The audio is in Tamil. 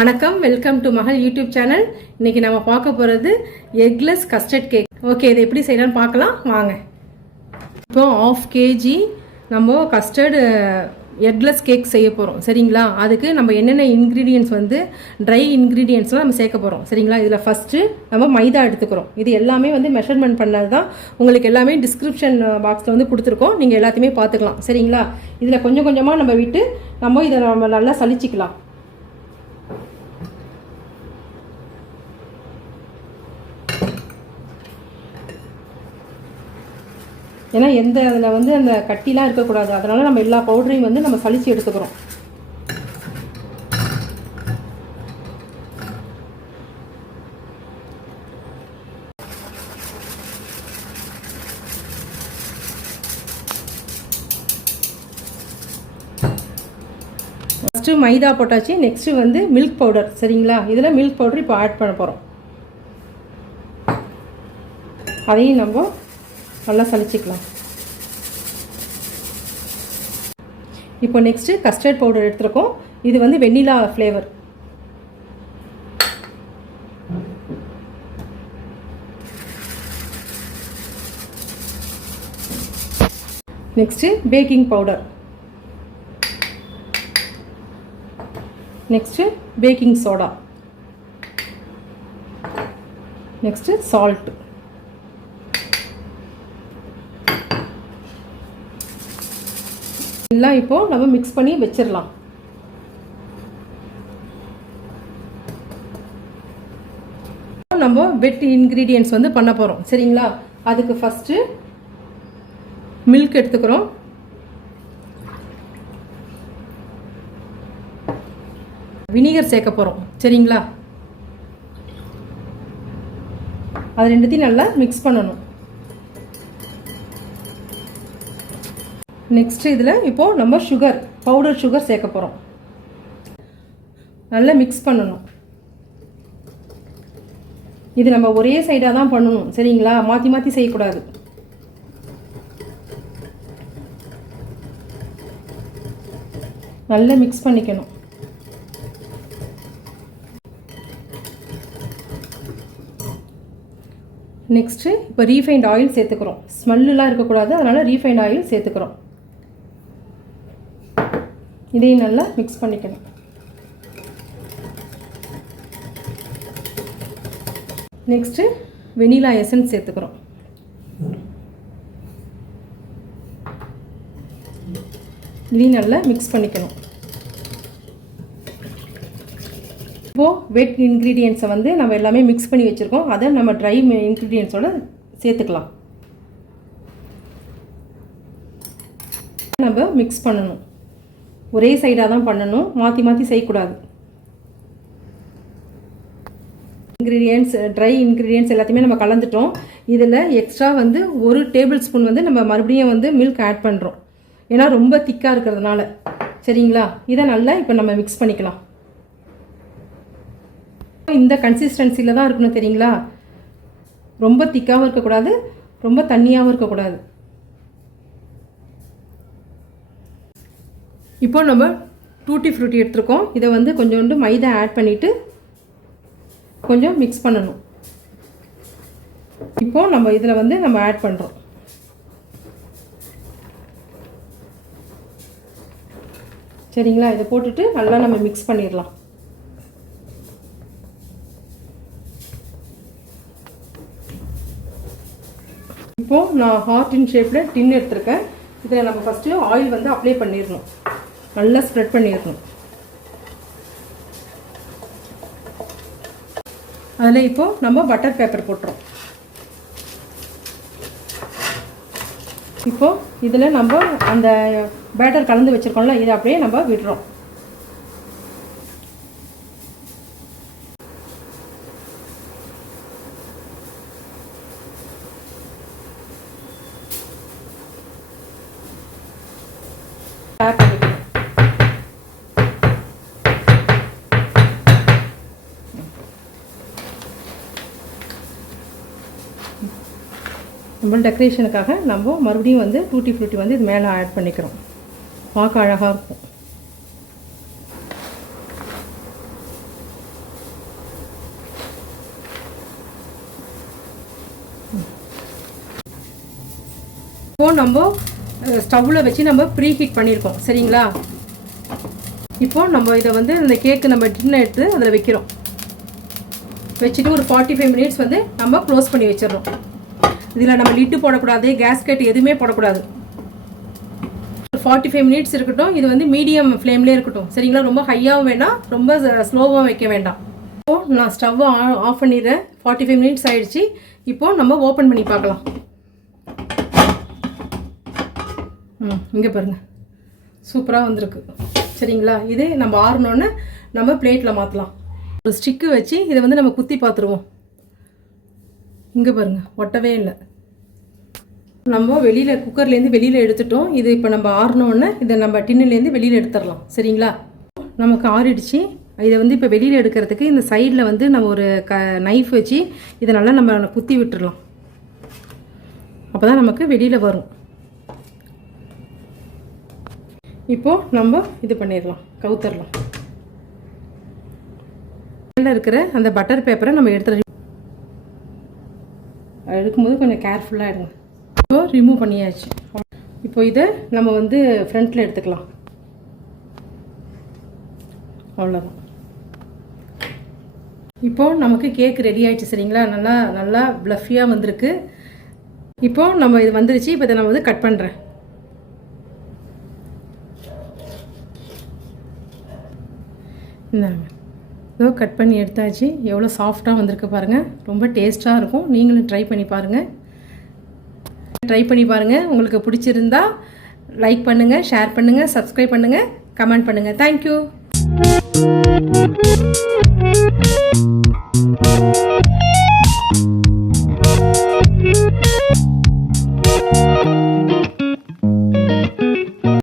வணக்கம், வெல்கம் டு மகள் யூடியூப் சேனல். இன்னைக்கு நம்ம பார்க்க போகிறது எக்லெஸ் கஸ்டர்ட் கேக். ஓகே, இதை எப்படி செய்யலாம்னு பார்க்கலாம் வாங்க. இப்போ 1/2 kg நம்ம கஸ்டர்டு எக்லெஸ் கேக் செய்ய போகிறோம். சரிங்களா? அதுக்கு நம்ம என்னென்ன இன்க்ரீடியன்ட்ஸ் ட்ரை இன்க்ரீடியன்ட்ஸ்லாம் நம்ம சேர்க்க போகிறோம். சரிங்களா? இதில் ஃபஸ்ட்டு நம்ம மைதா எடுத்துக்கிறோம். இது எல்லாமே மெஷர்மெண்ட் பண்ணது தான். உங்களுக்கு எல்லாமே டிஸ்கிரிப்ஷன் பாக்ஸில் கொடுத்துருக்கோம். நீங்கள் எல்லாத்தையுமே பார்த்துக்கலாம். சரிங்களா? இதில் கொஞ்சம் கொஞ்சமாக நம்ம விட்டு இதை நம்ம நல்லா சலிச்சிக்கலாம். ஏன்னா அதில் அந்த கட்டிலாம் இருக்கக்கூடாது. அதனால் நம்ம எல்லா பவுடரையும் நம்ம சலிச்சு எடுத்துக்கிறோம். ஃபஸ்ட்டு மைதா போட்டாச்சு. Next milk powder. சரிங்களா? இதில் மில்க் பவுடர் இப்போ ஆட் பண்ண போகிறோம். அதையும் நம்ம நல்லா சலிச்சிக்கலாம். இப்போ நெக்ஸ்ட்டு கஸ்டர்ட் பவுடர் எடுத்துருக்கோம். இது vanilla flavour. Next baking powder. Next baking soda. Next salt. எல்லாம் இப்போ நம்ம மிக்ஸ் பண்ணி வச்சிடலாம். நம்ம வெட் இன்க்ரீடியன்ட்ஸ் பண்ண போகிறோம். சரிங்களா? அதுக்கு ஃபஸ்ட்டு மில்க் எடுத்துக்கிறோம். வினிகர் சேர்க்க போகிறோம். சரிங்களா? அது ரெண்டுத்தையும் நல்லா மிக்ஸ் பண்ணணும். நெக்ஸ்ட் இதில் இப்போது நம்ம பவுடர் சுகர் சேர்க்க போகிறோம். நல்லா மிக்ஸ் பண்ணணும். இது நம்ம ஒரே சைடாக தான் பண்ணணும். சரிங்களா? மாற்றி மாற்றி செய்யக்கூடாது. நல்லா மிக்ஸ் பண்ணிக்கணும். நெக்ஸ்ட்டு இப்போ ரீஃபைண்ட் ஆயில் சேர்த்துக்கிறோம். ஸ்மெல்லாம் இருக்கக்கூடாது, அதனால் ரீஃபைண்ட் ஆயில் சேர்த்துக்கிறோம். இதையும் நல்லா மிக்ஸ் பண்ணிக்கணும். நெக்ஸ்ட்டு வெனிலா எசன்ஸ் சேர்த்துக்கிறோம். இதையும் நல்லா மிக்ஸ் பண்ணிக்கணும். இப்போது வெட் இன்க்ரீடியன்ட்ஸை நம்ம எல்லாமே மிக்ஸ் பண்ணி வச்சுருக்கோம். அதை நம்ம ட்ரை இன்க்ரீடியன்ட்ஸோடு சேர்த்துக்கலாம். நம்ம மிக்ஸ் பண்ணணும். ஒரே சைடாக தான் பண்ணணும், மாற்றி மாற்றி செய்யக்கூடாது. ட்ரை இன்க்ரீடியன்ட்ஸ் எல்லாத்தையுமே நம்ம கலந்துட்டோம். இதில் எக்ஸ்ட்ரா 1 டேபிள் ஸ்பூன் நம்ம மறுபடியும் மில்க் ஆட் பண்ணுறோம். ஏன்னா ரொம்ப திக்காக இருக்கிறதுனால. சரிங்களா? இதை நல்லா இப்போ நம்ம மிக்ஸ் பண்ணிக்கலாம். இந்த கன்சிஸ்டன்சியில் தான் இருக்கணும். தெரியுங்களா? ரொம்ப திக்காகவும் இருக்கக்கூடாது, ரொம்ப தண்ணியாகவும் இருக்கக்கூடாது. இப்போ நம்ம டூட்டி ஃப்ரூட்டி எடுத்துருக்கோம். இதை கொஞ்சோண்டு மைதா ஆட் பண்ணிவிட்டு கொஞ்சம் மிக்ஸ் பண்ணணும். இப்போது நம்ம இதில் நம்ம ஆட் பண்ணுறோம். சரிங்களா? இதை போட்டுட்டு நல்லா நம்ம மிக்ஸ் பண்ணிடலாம். இப்போது நான் ஹார்ட்டின் ஷேப்பில் டின் எடுத்துருக்கேன். இதில் நம்ம ஃபஸ்ட்டு ஆயில் அப்ளை பண்ணிடணும். நல்லா ஸ்ப்ரெட் பண்ணிடணும். அதில் இப்போது நம்ம பட்டர் பேப்பர் போட்டுறோம். இப்போது இதில் நம்ம அந்த பேட்டர் கலந்து வச்சுருக்கோம்ல, இதை அப்படியே நம்ம விடுறோம். நம்ம டெக்கரேஷனுக்காக நம்ம மறுபடியும் டூட்டி ஃப்ரூட்டி இது மேலே ஆட் பண்ணிக்கிறோம். பார்க்க அழகாக இருக்கும். இப்போது நம்ம ஸ்டவ்வில் வச்சு நம்ம ப்ரீ ஹீட் பண்ணியிருக்கோம் சரிங்களா. இப்போது நம்ம இதை வந்து இந்த கேக்கு நம்ம டின்னர் எடுத்து அதில் வைக்கிறோம். வச்சுட்டு ஒரு 45 மினிட்ஸ் வந்து நம்ம க்ளோஸ் பண்ணி வச்சிடறோம். இதில் நம்ம லிட்டு போடக்கூடாது, கேஸ்கெட் எதுவுமே போடக்கூடாது. 45 மினிட்ஸ் இருக்கட்டும். இது வந்து மீடியம் ஃப்ளேம்லேயே இருக்கட்டும் சரிங்களா. ரொம்ப ஹையாகவும் வேண்டாம், ரொம்ப ஸ்லோவாக வைக்க வேண்டாம். இப்போது நான் ஸ்டவ்வை ஆஃப் பண்ணிடுறேன். 45 மினிட்ஸ் ஆகிடுச்சு. இப்போது நம்ம ஓப்பன் பண்ணி பார்க்கலாம். இங்கே பாருங்கள், சூப்பராக வந்திருக்கு சரிங்களா. இது நம்ம ஆறணுன்னு நம்ம பிளேட்டில் மாற்றலாம். ஒரு ஸ்டிக்கு வச்சு இதை வந்து நம்ம குத்தி பார்த்துருவோம். இங்கே பாருங்கள், ஒட்டவே இல்லை. நம்ம வெளியில் குக்கர்லேருந்து வெளியில் எடுத்துட்டோம். இது இப்போ நம்ம ஆறணுன்னு இதை நம்ம டின்னுலேருந்து வெளியில் எடுத்துடலாம் சரிங்களா. நமக்கு ஆறிடுச்சு. இதை வந்து இப்போ வெளியில் எடுக்கிறதுக்கு இந்த சைடில் வந்து நம்ம ஒரு நைஃப் வச்சு இதை நல்லா நம்ம குத்தி விட்டுடலாம். அப்போ தான் நமக்கு வெளியில் வரும். இப்போது நம்ம இது பண்ணிடலாம், கவுத்தரலாம். மேலே இருக்கிற அந்த பட்டர் பேப்பரை நம்ம எடுக்கும்போது கொஞ்சம் கேர்ஃபுல்லாக எடுங்க. இப்போ ரிமூவ் பண்ணியாச்சு. இப்போ இதை நம்ம வந்து ஃப்ரண்ட்டில் எடுத்துக்கலாம். அவ்வளோதான். இப்போது நமக்கு கேக் ரெடி ஆகிடுச்சு சரிங்களா. நல்லா ப்ளஃபியாக வந்திருக்கு. இப்போது நம்ம இது வந்துருச்சு. இப்போ இதை நான் வந்து கட் பண்ணுறேன். இந்தாங்க, இதோ கட் பண்ணி எடுத்தாச்சு. எவ்வளோ சாஃப்டாக வந்திருக்கு பாருங்கள். ரொம்ப டேஸ்ட்டாக இருக்கும். நீங்களும் ட்ரை பண்ணி பாருங்கள். உங்களுக்கு பிடிச்சிருந்தா லைக் பண்ணுங்கள், ஷேர் பண்ணுங்கள், சப்ஸ்கிரைப் பண்ணுங்கள், கமெண்ட் பண்ணுங்கள். தேங்க்யூ.